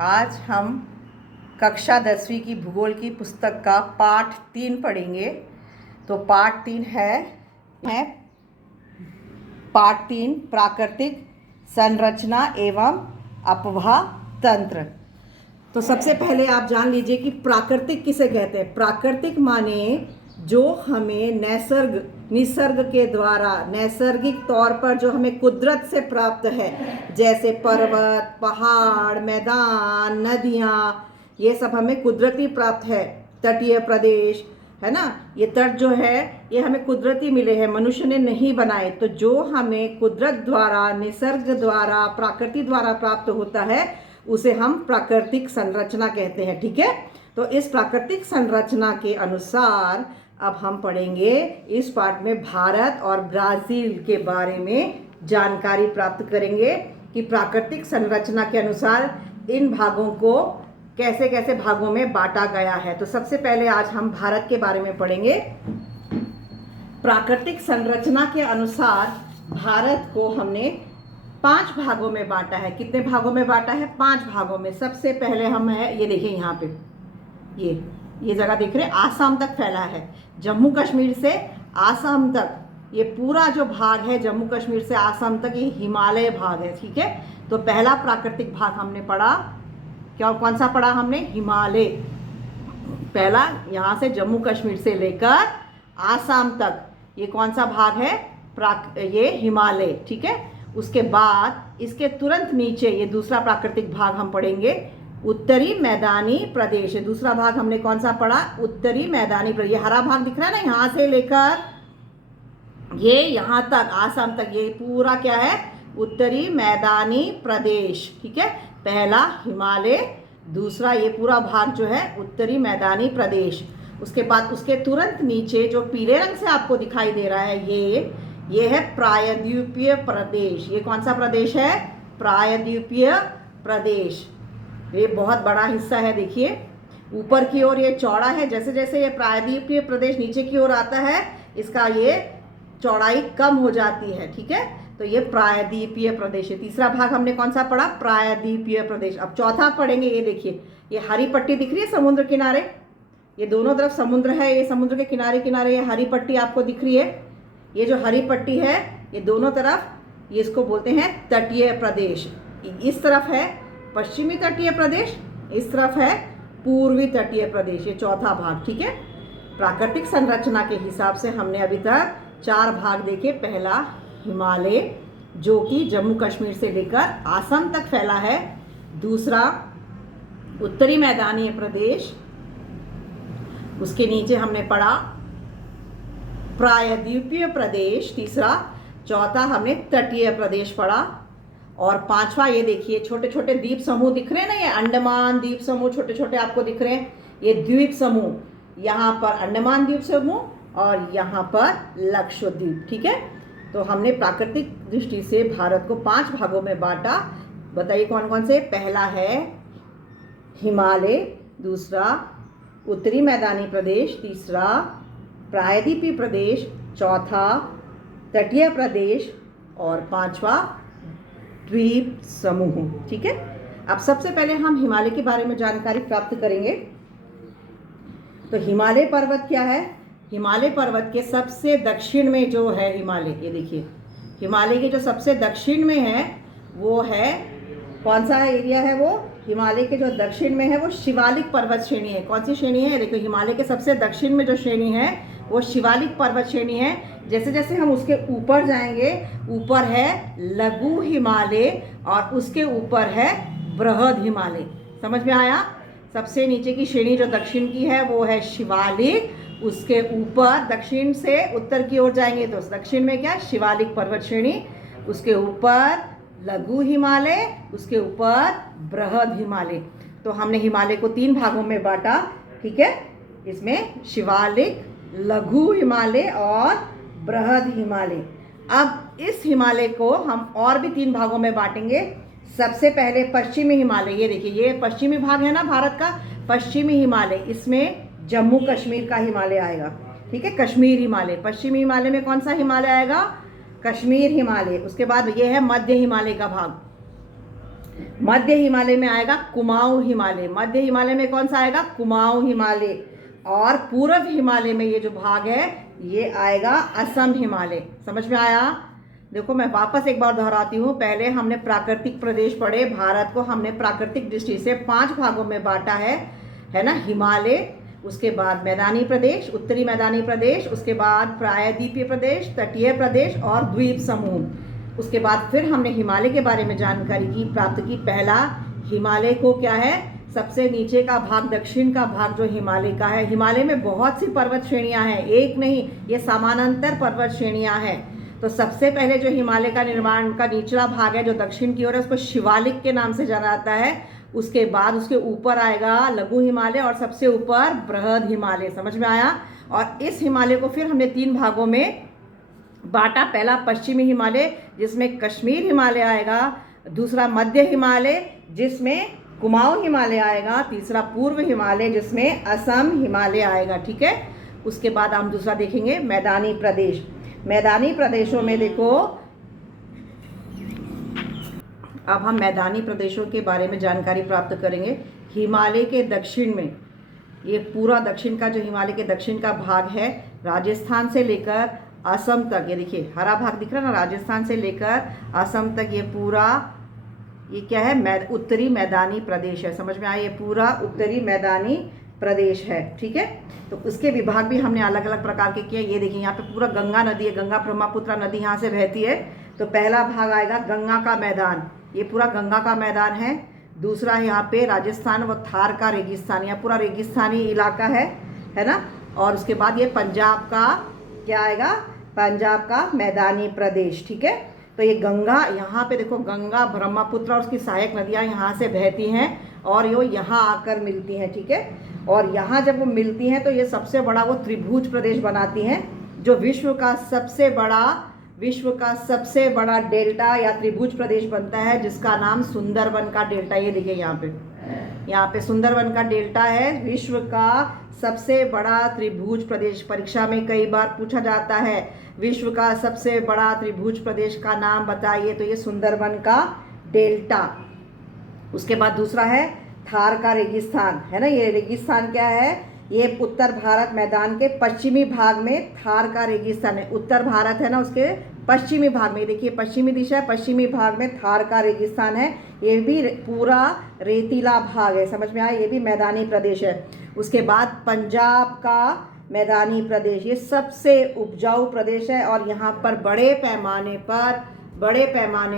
आज हम कक्षा 10वीं की भूगोल की पुस्तक का पाठ 3 पढ़ेंगे। तो पाठ 3 है पाठ 3 प्राकृतिक संरचना एवं अपवाह तंत्र। तो सबसे पहले आप जान लीजिए कि प्राकृतिक किसे कहते हैं। प्राकृतिक माने जो हमें निसर्ग के द्वारा नैसर्गिक तौर पर जो हमें कुदरत से प्राप्त है, जैसे पर्वत, पहाड़, मैदान, नदियाँ, ये सब हमें कुदरती प्राप्त है। तटीय प्रदेश है ना, ये तट जो है ये हमें कुदरती मिले हैं, मनुष्य ने नहीं बनाए। तो जो हमें कुदरत द्वारा, निसर्ग द्वारा, प्रकृति द्वारा प्राप्त होता है उसे हम प्राकृतिक संरचना कहते हैं। ठीक है, तो इस प्राकृतिक संरचना के अनुसार अब हम पढ़ेंगे इस पाठ में भारत और ब्राज़ील के बारे में जानकारी प्राप्त करेंगे कि प्राकृतिक संरचना के अनुसार इन भागों को कैसे कैसे भागों में बांटा गया है। तो सबसे पहले आज हम भारत के बारे में पढ़ेंगे। प्राकृतिक संरचना के अनुसार भारत को हमने 5 भागों में बांटा है। कितने भागों में बांटा है? 5 भागों में। सबसे पहले हम है, ये देखिए यहाँ पे ये जगह देख रहे हैं, आसाम तक फैला है। जम्मू कश्मीर से आसाम तक ये पूरा जो भाग है, जम्मू कश्मीर से आसाम तक, ये हिमालय भाग है। ठीक है, तो पहला प्राकृतिक भाग हमने पढ़ा, कौन सा पढ़ा हमने? हिमालय। पहला यहाँ से जम्मू कश्मीर से लेकर आसाम तक ये कौन सा भाग है? ये हिमालय। ठीक है, उसके बाद इसके तुरंत नीचे ये दूसरा प्राकृतिक भाग हम पढ़ेंगे, उत्तरी मैदानी प्रदेश। दूसरा भाग हमने कौन सा पढ़ा? उत्तरी मैदानी प्रदेश। ये हरा भाग दिख रहा है ना, यहाँ से लेकर ये यहाँ तक, आसाम तक, ये पूरा क्या है? उत्तरी मैदानी प्रदेश। ठीक है, पहला हिमालय, दूसरा ये पूरा भाग जो है उत्तरी मैदानी प्रदेश। उसके बाद उसके तुरंत नीचे जो पीले रंग से आपको दिखाई दे रहा है, ये है प्रायद्वीपीय प्रदेश। ये कौन सा प्रदेश है? प्रायद्वीपीय प्रदेश। ये बहुत बड़ा हिस्सा है। देखिए ऊपर की ओर ये चौड़ा है, जैसे जैसे ये प्रायद्वीपीय प्रदेश नीचे की ओर आता है इसका ये चौड़ाई कम हो जाती है। ठीक है, तो ये प्रायद्वीपीय प्रदेश है। तीसरा भाग हमने कौन सा पढ़ा? प्रायद्वीपीय प्रदेश। अब चौथा पढ़ेंगे। ये देखिए, ये हरी पट्टी दिख रही है समुद्र किनारे, ये दोनों तरफ समुद्र है, ये समुद्र के किनारे किनारे ये हरी पट्टी आपको दिख रही है। ये जो हरी पट्टी है ये दोनों तरफ, ये इसको बोलते हैं तटीय प्रदेश। इस तरफ है पश्चिमी तटीय प्रदेश, इस तरफ है पूर्वी तटीय प्रदेश। ये चौथा भाग। ठीक है, प्राकृतिक संरचना के हिसाब से हमने अभी तक 4 भाग देखे। पहला हिमालय जो कि जम्मू कश्मीर से लेकर आसाम तक फैला है। दूसरा उत्तरी मैदानी प्रदेश, उसके नीचे हमने पढ़ा प्रायद्वीपीय प्रदेश। तीसरा, चौथा हमने तटीय प्रदेश पढ़ा। और 5वां ये देखिए, छोटे छोटे द्वीप समूह दिख रहे हैं ना, ये अंडमान द्वीप समूह छोटे छोटे आपको दिख रहे हैं, ये द्वीप समूह। यहाँ पर अंडमान द्वीप समूह और यहाँ पर लक्षद्वीप। ठीक है, तो हमने प्राकृतिक दृष्टि से भारत को 5 भागों में बांटा। बताइए कौन कौन से? पहला है हिमालय, दूसरा उत्तरी मैदानी प्रदेश, तीसरा प्रायद्वीपीय प्रदेश, चौथा तटीय प्रदेश और 5वां द्वीप समूह। ठीक है, अब सबसे पहले हम हिमालय के बारे में जानकारी प्राप्त करेंगे। तो हिमालय पर्वत क्या है? हिमालय पर्वत के सबसे दक्षिण में जो है हिमालय, ये देखिए हिमालय के जो सबसे दक्षिण में है वो है, कौन सा एरिया है वो? हिमालय के जो दक्षिण में है वो शिवालिक पर्वत श्रेणी है। कौन सी श्रेणी है? देखो हिमालय के सबसे दक्षिण में जो श्रेणी है वो शिवालिक पर्वत श्रेणी है। जैसे जैसे हम उसके ऊपर जाएंगे, ऊपर है लघु हिमालय और उसके ऊपर है बृहद हिमालय। समझ में आया? सबसे नीचे की श्रेणी जो दक्षिण की है वो है शिवालिक, उसके ऊपर दक्षिण से उत्तर की ओर जाएंगे तो दक्षिण में क्या? शिवालिक पर्वत श्रेणी, उसके ऊपर लघु हिमालय, उसके ऊपर बृहद हिमालय। तो हमने हिमालय को 3 भागों में बांटा। ठीक है, इसमें शिवालिक, लघु हिमालय और बृहद हिमालय। अब इस हिमालय को हम और भी 3 भागों में बांटेंगे। सबसे पहले पश्चिमी हिमालय, ये देखिए ये पश्चिमी भाग है ना भारत का, पश्चिमी हिमालय, इसमें जम्मू कश्मीर का हिमालय आएगा। ठीक है, कश्मीर हिमालय। पश्चिमी हिमालय में कौन सा हिमालय आएगा? कश्मीर हिमालय। उसके बाद ये है मध्य हिमालय का भाग, मध्य हिमालय में आएगा कुमाऊं हिमालय, मध्य हिमालय में कौन सा आएगा, कुमाऊं हिमालय। और पूर्व हिमालय में ये जो भाग है ये आएगा असम हिमालय। समझ में आया? देखो मैं वापस एक बार दोहराती हूँ, पहले हमने प्राकृतिक प्रदेश पढ़े, भारत को हमने प्राकृतिक दृष्टि से 5 भागों में बांटा है ना, हिमालय, उसके बाद मैदानी प्रदेश, उत्तरी मैदानी प्रदेश, उसके बाद प्रायद्वीपीय प्रदेश, तटीय प्रदेश और द्वीप समूह। उसके बाद फिर हमने हिमालय के बारे में जानकारी की प्राप्त की। पहला हिमालय को क्या है, सबसे नीचे का भाग, दक्षिण का भाग जो हिमालय का है। हिमालय में बहुत सी पर्वत श्रेणियां हैं, एक नहीं, ये समानांतर पर्वत श्रेणियां हैं। तो सबसे पहले जो हिमालय का निर्माण का निचला भाग है जो दक्षिण की ओर है उसको शिवालिक के नाम से जाना जाता है। उसके बाद उसके ऊपर आएगा लघु हिमालय और सबसे ऊपर बृहद हिमालय। समझ में आया? और इस हिमालय को फिर हमने 3 भागों में बांटा। पहला पश्चिमी हिमालय जिसमें कश्मीर हिमालय आएगा, दूसरा मध्य हिमालय जिसमें कुमाऊं हिमालय आएगा, तीसरा पूर्व हिमालय जिसमें असम हिमालय आएगा। ठीक है, उसके बाद हम दूसरा देखेंगे मैदानी प्रदेश। मैदानी प्रदेशों में देखो, अब हम मैदानी प्रदेशों के बारे में जानकारी प्राप्त करेंगे। हिमालय के दक्षिण में, ये पूरा दक्षिण का जो हिमालय के दक्षिण का भाग है, राजस्थान से लेकर असम तक, ये देखिए हरा भाग दिख रहा है ना, राजस्थान से लेकर असम तक ये पूरा, ये क्या है, उत्तरी मैदानी प्रदेश है। समझ में आया? ये पूरा उत्तरी मैदानी प्रदेश है। ठीक है, तो उसके विभाग भी हमने अलग अलग प्रकार के किए। ये देखिए यहाँ पे पूरा गंगा नदी है, गंगा ब्रह्मपुत्र नदी यहाँ से बहती है। तो पहला भाग आएगा गंगा का मैदान, ये पूरा गंगा का मैदान है। दूसरा है यहाँ पे राजस्थान व थार का रेगिस्तान, यहाँ पूरा रेगिस्तानी इलाका है ना। और उसके बाद ये पंजाब का क्या आएगा, पंजाब का मैदानी प्रदेश। ठीक है, तो ये गंगा, यहाँ पे देखो गंगा ब्रह्मपुत्र और उसकी सहायक नदियाँ यहाँ से बहती हैं और ये यहाँ आकर मिलती हैं। ठीक है, और यहाँ जब वो मिलती हैं तो ये सबसे बड़ा वो त्रिभुज प्रदेश बनाती हैं, जो विश्व का सबसे बड़ा डेल्टा या त्रिभुज प्रदेश बनता है, जिसका नाम सुंदरबन का डेल्टा। ये देखिए यहाँ पे सुंदरबन का डेल्टा है, विश्व का सबसे बड़ा त्रिभुज प्रदेश। परीक्षा में कई बार पूछा जाता है, विश्व का सबसे बड़ा त्रिभुज प्रदेश का नाम बताइए, तो ये सुंदरबन का डेल्टा। उसके बाद दूसरा है थार का रेगिस्तान, है ना। ये रेगिस्तान क्या है, ये उत्तर भारत मैदान के पश्चिमी भाग में थार का रेगिस्तान है। उत्तर भारत है ना, उसके पश्चिमी भाग में, देखिए पश्चिमी दिशा है, पश्चिमी भाग में थार का रेगिस्तान है। ये भी पूरा रेतीला भाग है। समझ में आया? ये भी मैदानी प्रदेश है। उसके बाद पंजाब का मैदानी प्रदेश, ये सबसे उपजाऊ प्रदेश है और यहाँ पर बड़े पैमाने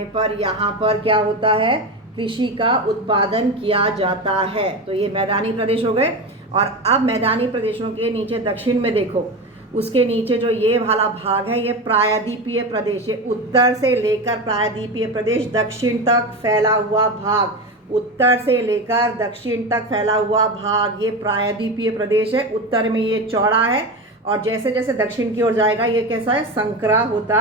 पर यहाँ पर क्या होता है, कृषि का उत्पादन किया जाता है। तो ये मैदानी प्रदेश हो गए। और अब मैदानी प्रदेशों के नीचे दक्षिण में देखो, उसके नीचे जो ये वाला भाग है ये प्रायद्वीपीय प्रदेश, ये उत्तर से लेकर प्रायद्वीपीय प्रदेश दक्षिण तक फैला हुआ भाग, उत्तर से लेकर दक्षिण तक फैला हुआ भाग ये प्रायद्वीपीय प्रदेश है। उत्तर में ये चौड़ा है और जैसे जैसे दक्षिण की ओर जाएगा ये कैसा है, संकरा होता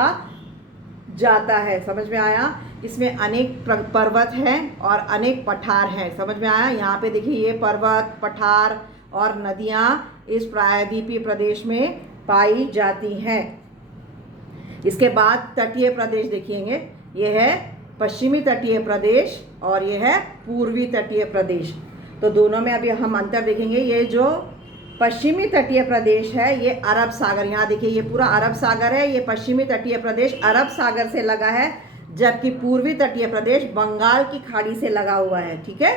जाता है। समझ में आया? इसमें अनेक पर्वत हैं और अनेक पठार हैं। समझ में आया? यहाँ पे देखिए ये पर्वत, पठार और नदियाँ इस प्रायद्वीपीय प्रदेश में पाई जाती हैं। इसके बाद तटीय प्रदेश देखेंगे, ये है पश्चिमी तटीय प्रदेश और ये है पूर्वी तटीय प्रदेश। तो दोनों में अभी हम अंतर देखेंगे। ये जो पश्चिमी तटीय प्रदेश है ये अरब सागर, यहाँ देखिए ये पूरा अरब सागर है। ये पश्चिमी तटीय प्रदेश अरब सागर से लगा है, जबकि पूर्वी तटीय प्रदेश बंगाल की खाड़ी से लगा हुआ है। ठीक है,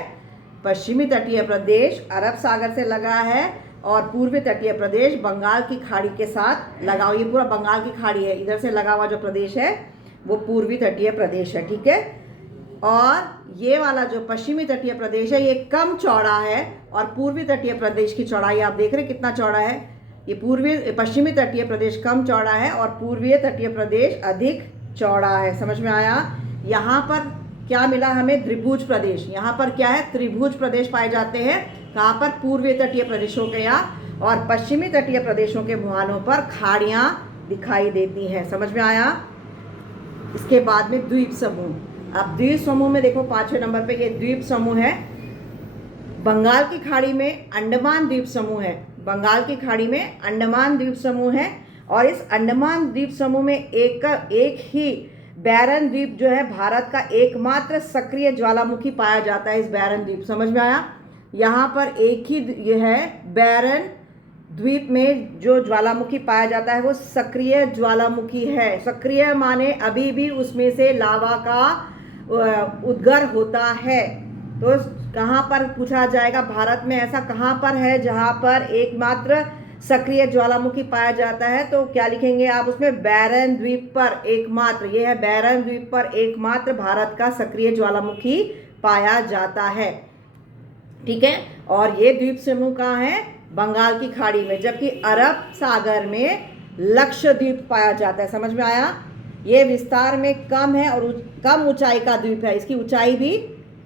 पश्चिमी तटीय प्रदेश अरब सागर से लगा है और पूर्वी तटीय प्रदेश बंगाल की खाड़ी के साथ लगा हुआ। ये पूरा बंगाल की खाड़ी है, इधर से लगा हुआ जो प्रदेश है वो पूर्वी तटीय प्रदेश है। ठीक है, और ये वाला जो पश्चिमी तटीय प्रदेश है ये कम चौड़ा है और पूर्वी तटीय प्रदेश की चौड़ाई आप देख रहे हैं कितना चौड़ा है। ये पश्चिमी तटीय प्रदेश कम चौड़ा है और पूर्वीय तटीय प्रदेश अधिक चौड़ा है। समझ में आया? यहाँ पर क्या मिला हमें, त्रिभुज प्रदेश। यहाँ पर क्या है, त्रिभुज प्रदेश पाए जाते हैं। कहाँ पर, पूर्वी तटीय प्रदेशों के यहाँ, और पश्चिमी तटीय प्रदेशों के मुहानों पर खाड़ियाँ दिखाई देती हैं। समझ में आया? इसके बाद में द्वीप समूह। अब द्वीप समूह में देखो 5वें नंबर पे ये द्वीप समूह है। बंगाल की खाड़ी में अंडमान द्वीप समूह है, बंगाल की खाड़ी में अंडमान द्वीप समूह है। और इस अंडमान द्वीप समूह में एक ही बैरन द्वीप जो है भारत का एकमात्र सक्रिय ज्वालामुखी पाया जाता है। इस बैरन द्वीप, समझ में आया? यहाँ पर एक ही ये है बैरन द्वीप में जो ज्वालामुखी पाया जाता है वो सक्रिय ज्वालामुखी है। सक्रिय माने अभी भी उसमें से लावा का उद्गार होता है। तो कहाँ पर पूछा जाएगा, भारत में ऐसा कहाँ पर है जहाँ पर एकमात्र सक्रिय ज्वालामुखी पाया जाता है? तो क्या लिखेंगे आप उसमें? बैरन द्वीप पर एकमात्र। ये है बैरन द्वीप पर एकमात्र भारत का सक्रिय ज्वालामुखी पाया जाता है। ठीक है, और ये द्वीप समूह कहाँ है? बंगाल की खाड़ी में, जबकि अरब सागर में लक्षद्वीप पाया जाता है। समझ में आया? ये विस्तार में कम है और कम ऊंचाई का द्वीप है, इसकी ऊंचाई भी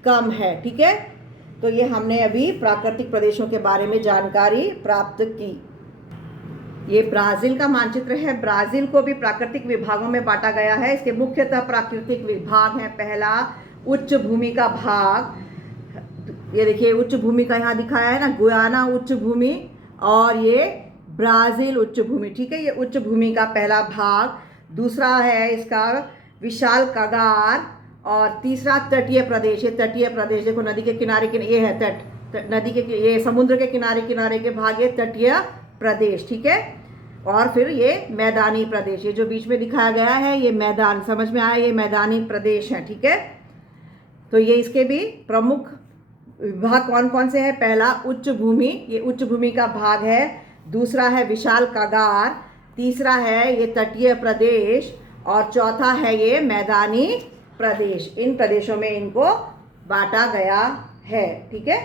कम है। ठीक है, तो ये हमने अभी प्राकृतिक प्रदेशों के बारे में जानकारी प्राप्त की। ये ब्राज़ील का मानचित्र है। ब्राज़ील को भी प्राकृतिक विभागों में बांटा गया है। इसके मुख्यतः प्राकृतिक विभाग हैं। पहला उच्च भूमि का भाग, ये देखिए उच्च भूमि का यहाँ दिखाया है ना, गुयाना उच्च भूमि और ये ब्राज़ील उच्च भूमि। ठीक है, ये उच्च भूमि का पहला भाग। दूसरा है इसका विशाल कगार और तीसरा तटीय प्रदेश। ये तटीय प्रदेश देखो, नदी के किनारे ये है तट, नदी के ये समुद्र के किनारे किनारे के भाग ये तटीय प्रदेश। ठीक है, और फिर ये मैदानी प्रदेश, ये जो बीच में दिखाया गया है ये मैदान, समझ में आया? ये मैदानी प्रदेश है। ठीक है, तो ये इसके भी प्रमुख विभाग कौन कौन से हैं? पहला उच्च भूमि, ये उच्च भूमि का भाग है। दूसरा है विशाल कगार, तीसरा है ये तटीय प्रदेश और चौथा है ये मैदानी प्रदेश। इन प्रदेशों में इनको बांटा गया है। ठीक है।